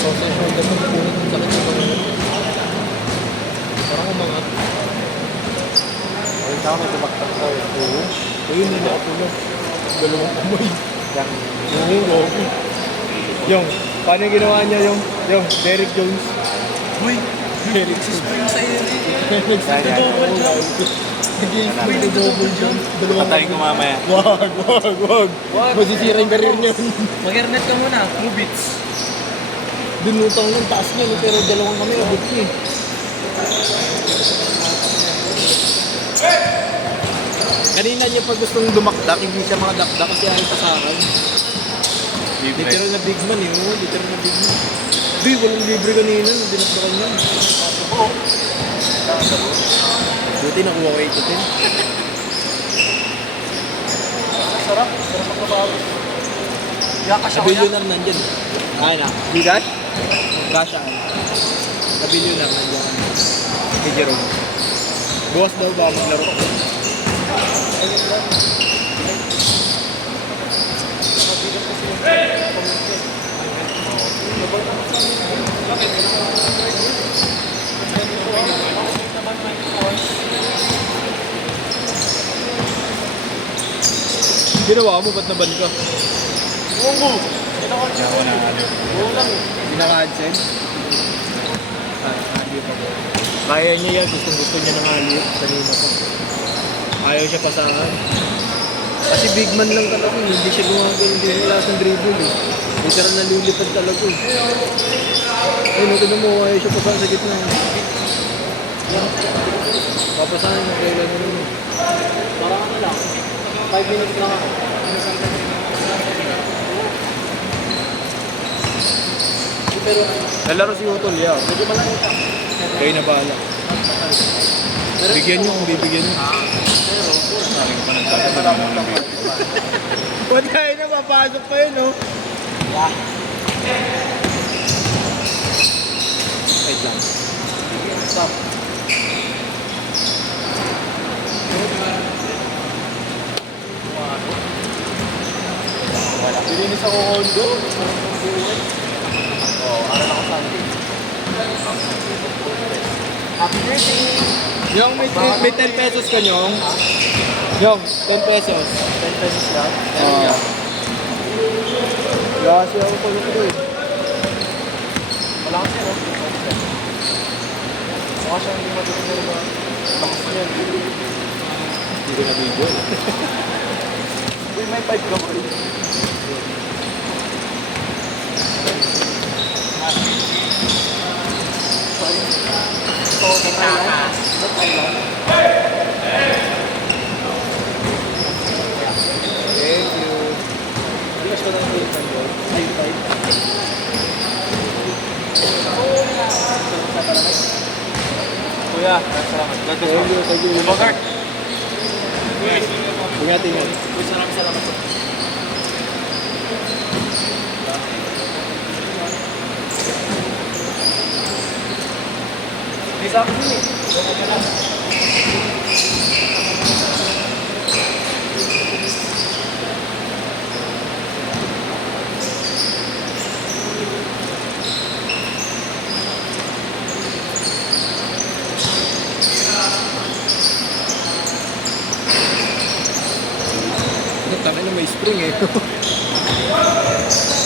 Frozen shoulder ko, punit ang sakit sa mga. Parang umangat. Ay, tama, may tumaktak ka. Oo. Ayun, hindi nakapulo. Dalawang kamay. Yang, Oo, okay. Yung, paano yung ginawa niya yung Derek Jones? Uy, Derek spring sa iyo eh. Nag-double jump. Nag-double jump. patayin ko mamaya. Wag. Masisira yung career niya. Mag-airnet ka muna, Mubits. Dinutang ng taas niya, no? Pero dalawang kami, abot niya eh. Kanina niya pa gustong dumakdak, hindi siya makadakdak kasi ayaw pasakan. Literal na big man eh, oh. Literal na big man. Di, walang libre kanina, dinakdakan niya. Buti nakuha ko 8 to 10. Sarap ako ba? Yakas Sa billionaire nandyan. Ay na. Bigas? Gasha. Sa billionaire nandyan. Kay Jerome. Bukas daw ba maglaro ko? Ginawa mo, ba't naban ka? Bungo! Hindi naka-adsen? Aliyo pa. Kaya niya yan, gusto niya ng aliyo. Kanina pa. Ayaw siya pasahan. Kasi big man lang talaga, hindi siya gumagawin, hindi siya lahat ng dribble eh. Literal na lilipad talaga eh. Ayun, ito na mo, ayaw siya pasahan sa gitna. Papasahan niya, kailan mo naman. Parang ano lang, 5 minutes lang ako. Pero, Nalaro si Utol, yeah. medyo malaki ka. Kayo na bahala. Bigyan niyo kung bibigyan niyo. Sabi ko pa ng dati, malamang lang. Huwag tayo na, papasok pa yun, oh. Wait lang. Stop. Pilinis ako kondo. Oo, aral ako Sunday. Happy birthday! Yung may 10 pesos ka nyong. Yung, 10 pesos. 10 pesos lang. Oo. Kasi ako pag ito eh. Wala kasi no? Mukha siyang hindi matutulog ba? Lakas niya. Hindi ko na video. Uy, may 5 ka mo. Thank you. Bigas ko na yung 800. Ay, 5. Kuya, salamat. Thank you, thank you. Bogart. Bumati mo. Uy, salamat. Di sa akin yun eh. Tangin na may spring eh.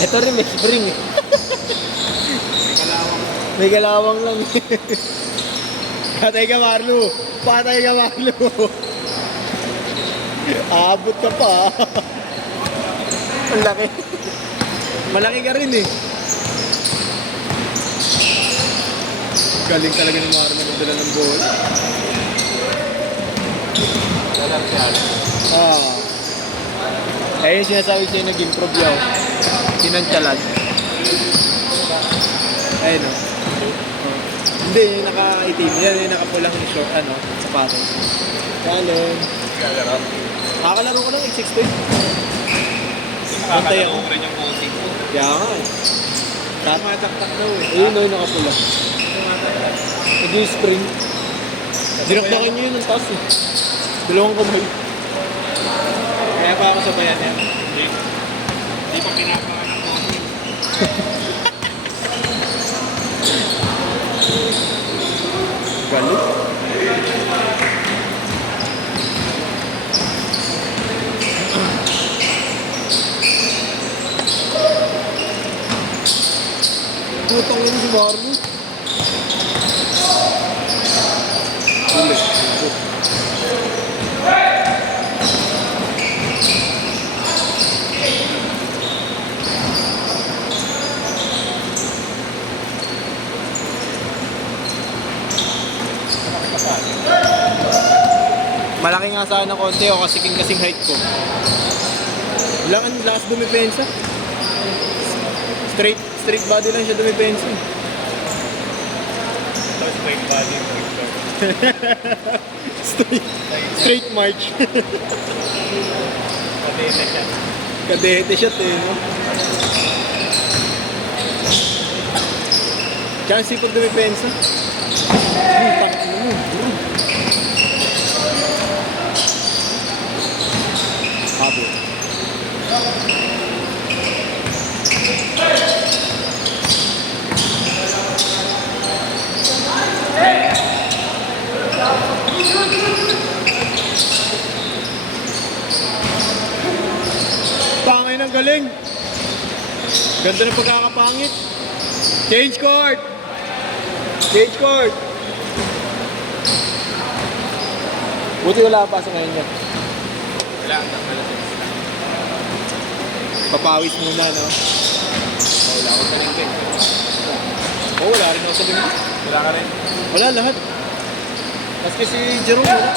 Ito rin may spring eh. May kalawang lang eh. Patay ka Marlo. Patay ka Marlo. Aabot ka pa. Ang laki. Malaki ka rin eh. Galing talaga ni Marlo magdala ng bola. Wala si Alex. Eh, yung sinasabi sa'yo nag-improve yun. Sinantsalan. Ayun o. Hindi, yung naka-itim. Yan, yung nakapulang short, sapatos. Talon. Nakakalaro ko ng X6 to eh. Bantay ako. rin yung coaching ko. Kaya nga eh. Tumataktak daw eh. Ayun o, yung nakapula. Nag-spring. Dinakdakan nyo yun ng taas eh. Dalawang kamay. Kaya pa ako sa bayan yan. Hindi pa pinapangan ng coaching. Galing. Putang ina si Marlo. Ulit. Malaki nga sana ng konti o kasi kasing height ko. Lang ang lakas dumipensa. Straight body lang siya dumipensa. Tapos may body. Straight march. Pati na siya. Kadete siya no? Tsaka sipag dumipensa. Tangin mo. Habol. Pangay ng galing. Ganda ng pagkakapangit. Change court. Change court. Buti wala pa sa ngayon niya. Kailangan ka pala. Papawis muna, no? Wala ako sa lingkid. Oo, wala rin ako sa lingkid. Wala ka rin. Wala lahat. Tapos kasi Jerome, wala.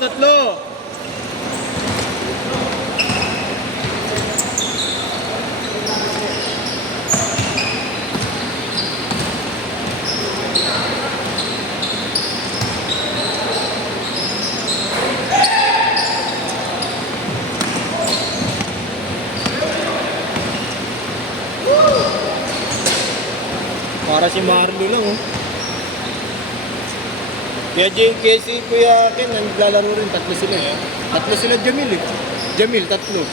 Tatlo! Para si Marlo lang, oh. Kaya si Kuya Ken, naglalaro rin, tatlo sila eh. Tatlo sila Jamil eh. Jamil, tatlo.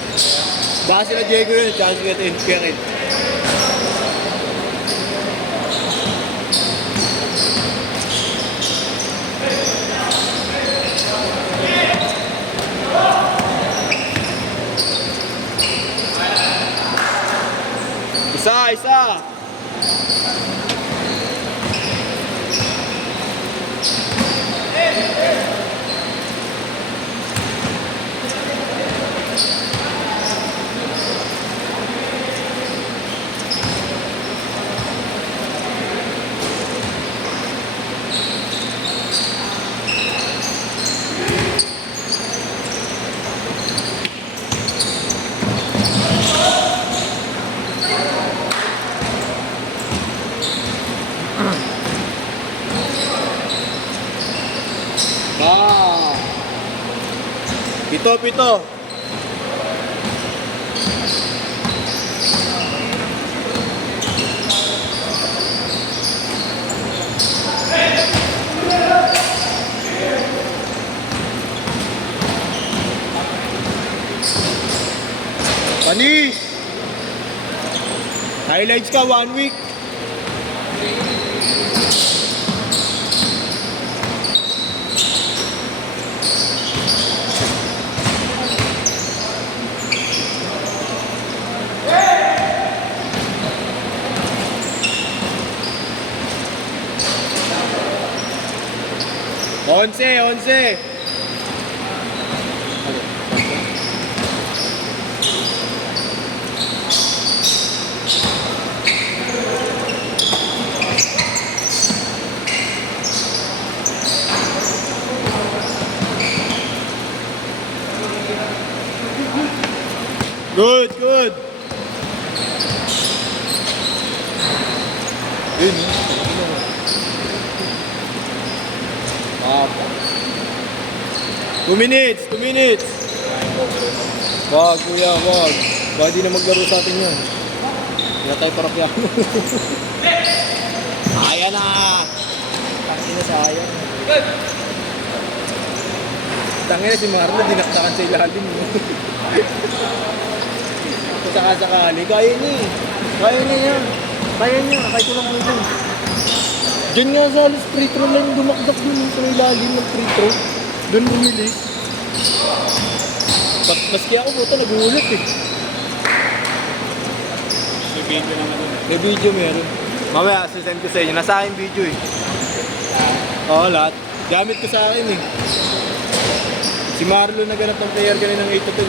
Baka sila Diego yun, tsaka si Kuya Ken. Isa! Pito. Panis! Highlights ka 1 week. Onse. Good. Yun, Papa. 2 minutes, 2 minutes. Wag, kuya, wag. Baka di na maglaro sa atin yan. Kaya tayo parakyano. Kaya na! Tangina, sayang. Tangina si Marlo, dinaktakan sa ilalim. Kung sakasakali, kaya niya eh. Kaya niya yan. Kaya niya, kahit walang ano. Diyan nga sa alas free throw lang, dumakdak dun sa ilalim ng free throw. Doon bumili. Maski ako buto, naguulat eh. May video naman doon. May video meron. Mamaya, sasend ko sa inyo. Nasa akin video eh. Oo, lahat. Gamit ko sa akin eh. Si Marlo naganap ng player kanina ng 8 to 10.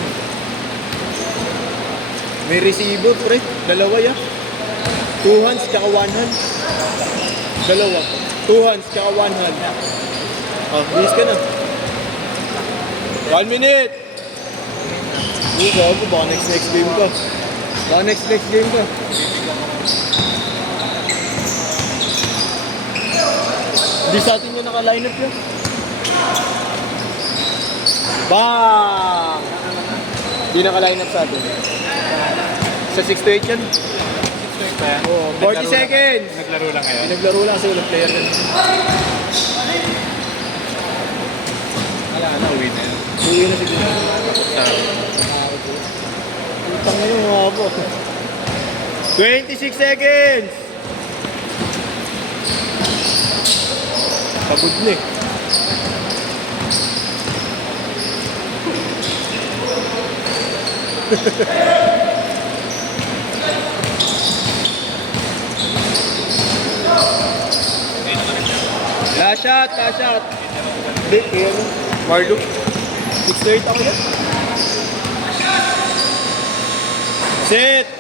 May receiver, pre. Dalawa ya. 2 hands, tsaka 1 hand. Dalawa. 2 hands, tsaka 1 hand. Oh, bilis ka na. 1 minute! Uy, gago. Baka next game ka. Baka next game ka. Hindi sa atin yung naka-line up yan. Bang! Hindi naka-line up sa atin. Sa 6 to 8 yan. 6 to 8 pa yan. Oh, 40 seconds! Naglaro lang kayo. Pinaglaro lang kasi walang player yan. Wala na, uwi na yun. Uwi na siguro. Sa Utang na yung mga po. 26 seconds! Pagod na eh. Last shot, last shot. Hindi, kaya mo. Marlo. 6 to 8 ako yan. Set!